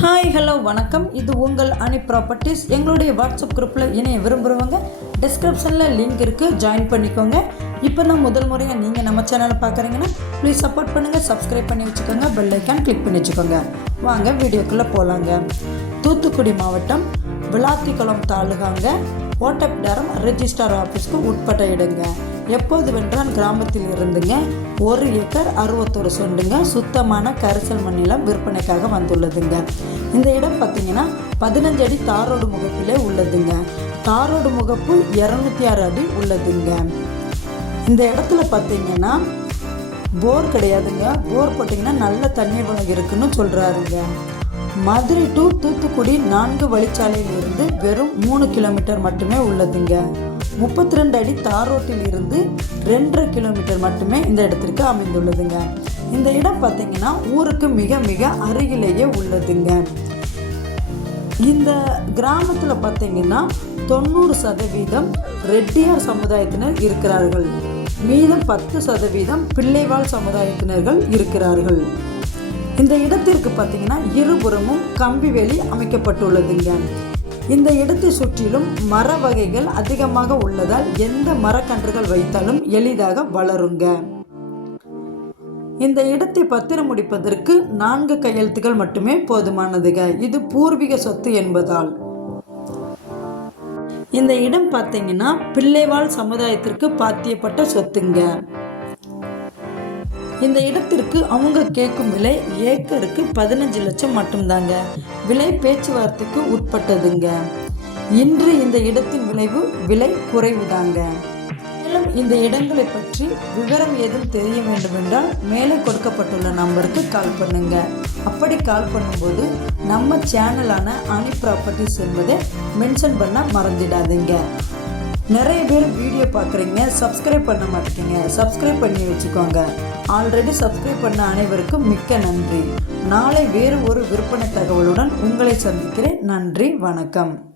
Hi hello வணக்கம். இது உங்கள் அனி ப்ராப்பர்ட்டிஸ் எங்களுடைய வாட்ஸ்அப் குரூப்பில் இணைய விரும்புகிறவங்க டிஸ்கிரிப்ஷனில் லிங்க் இருக்குது ஜாயின் பண்ணிக்கோங்க. இப்போ தான் முதல் முறையாக நீங்கள் நம்ம சேனலை பார்க்குறீங்கன்னா ப்ளீஸ் சப்போர்ட் பண்ணுங்கள் சப்ஸ்கிரைப் பண்ணி வச்சுக்கோங்க பெல் ஐக்கான் கிளிக் பண்ணி வச்சுக்கோங்க. வாங்க வீடியோக்குள்ளே போகலாங்க தூத்துக்குடி மாவட்டம் விளாத்திக்குளம் தாலுகாங்க ஓட்டப்பிடாரம் ரெஜிஸ்டார் ஆஃபீஸ்க்கு உட்பட்ட இடங்க. எப்போது வென்றால் கிராமத்தில் இருந்துங்க. ஒரு ஏக்கர் அறுபத்தொரு சொண்டுங்க. சுத்தமான கரிசல் மண்ணிலம் விற்பனைக்காக வந்துள்ளதுங்க. இந்த இடம் பார்த்தீங்கன்னா பதினஞ்சு அடி தாரோடு முகப்பிலே உள்ளதுங்க. தாரோடு முகப்பு இரநூத்தி ஆறு அடி உள்ளதுங்க. இந்த இடத்துல பார்த்தீங்கன்னா போர் கிடையாதுங்க. போர் போட்டிங்கன்னா நல்ல தண்ணீர் வளம் இருக்குன்னு சொல்கிறாருங்க மதுரை டு தூத்துக்குடி நான்கு வழிச்சாலையிலிருந்து வெறும் மூணு கிலோமீட்டர் மட்டுமே உள்ளதுங்க. முப்பத்தி ரெண்டு அடி தார் ரோட்டில் இருந்து ரெண்டரை கிலோமீட்டர் மட்டுமே இந்த இடத்திற்கு அமைந்துள்ளதுங்க. இந்த இடம் பார்த்தீங்கன்னா ஊருக்கு மிக மிக அருகிலேயே உள்ளதுங்க. இந்த கிராமத்தில் பார்த்தீங்கன்னா தொண்ணூறு சதவீதம் ரெட்டியார் சமுதாயத்தினர் இருக்கிறார்கள். மீதம் பத்து சதவீதம் பிள்ளைவாழ் சமுதாயத்தினர்கள் இருக்கிறார்கள். இந்த இடத்திற்கு பார்த்தீங்கன்னா இருபுறமும் கம்பி வேலி அமைக்கப்பட்டுள்ளதுங்க. இந்த இடத்தை சுற்றிலும் மர வகைகள் அதிகமாக உள்ளதால் எந்த மரக்கன்றுகள் வைத்தாலும் எளிதாக வளருங்க. இந்த இடத்தை பத்திரம் முடிப்பதற்கு நான்கு கையெழுத்துகள் மட்டுமே போதுமானதுங்க இது பூர்வீக சொத்து என்பதால். இந்த இடம் பார்த்தீங்கன்னா பிள்ளைவாழ் சமுதாயத்திற்கு பாத்தியப்பட்ட சொத்துங்க. இந்த இடத்திற்கு அவங்க கேட்கும் விலை ஏக்கருக்கு பதினஞ்சு லட்சம் மட்டும்தாங்க. விலை பேச்சுவார்த்தைக்கு உட்பட்டதுங்க. இன்று இந்த இடத்தின் விளைவு விலை குறைவுதாங்க. மேலும் இந்த இடங்களை பற்றி விவரம் ஏதும் தெரிய வேண்டும் என்றால் மேலே கொடுக்கப்பட்டுள்ள நம்பருக்கு கால் பண்ணுங்க. அப்படி கால் பண்ணும்போது நம்ம சேனலான அனி ப்ராப்பர்ட்டிஸ் என்பதை மென்ஷன் பண்ண மறந்துடாதீங்க. நிறைய பேர் வீடியோ பார்க்குறீங்க சப்ஸ்கிரைப் பண்ண மாட்டேங்க. சப்ஸ்கிரைப் பண்ணி வச்சுக்கோங்க. ஆல்ரெடி சப்ஸ்கிரைப் பண்ண அனைவருக்கும் மிக்க நன்றி. நாளை வேறு ஒரு விற்பனை தகவலுடன் உங்களை சந்திக்கிறேன். நன்றி வணக்கம்.